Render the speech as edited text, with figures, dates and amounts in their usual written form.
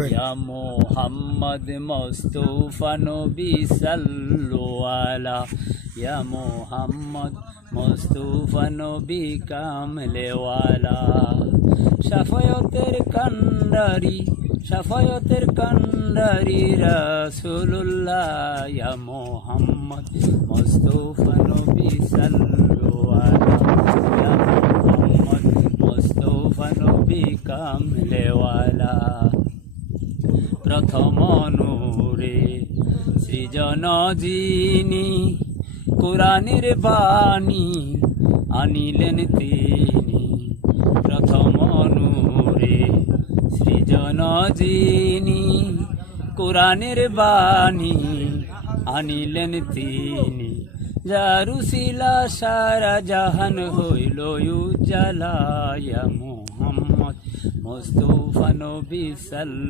ইয়া মুহাম্মদ মুস্তাফা নবী সাল্লু আলা ইয়া মুহাম্মদ মুস্তাফা নবী কামলেওয়ালা শাফায়াতের কান্ডারি রাসূলুল্লাহ ইয়া মুহাম্মদ মুস্তাফা নবী সাল্লু আলা ইয়া মুহাম্মদ মুস্তাফা নবী কামলেওয়ালা প্রথম নূরে সৃজন যিনি কোরআনের বাণী আনিলেন তিনি প্রথম নূরে সৃজন যিনি কোরআনের বাণী আনিলেন তিনি যার উসিলা সারা জাহান হইল উজালা ইয়া মুহাম্মদ মুস্তাফা নবী সাল্লাল্লাহু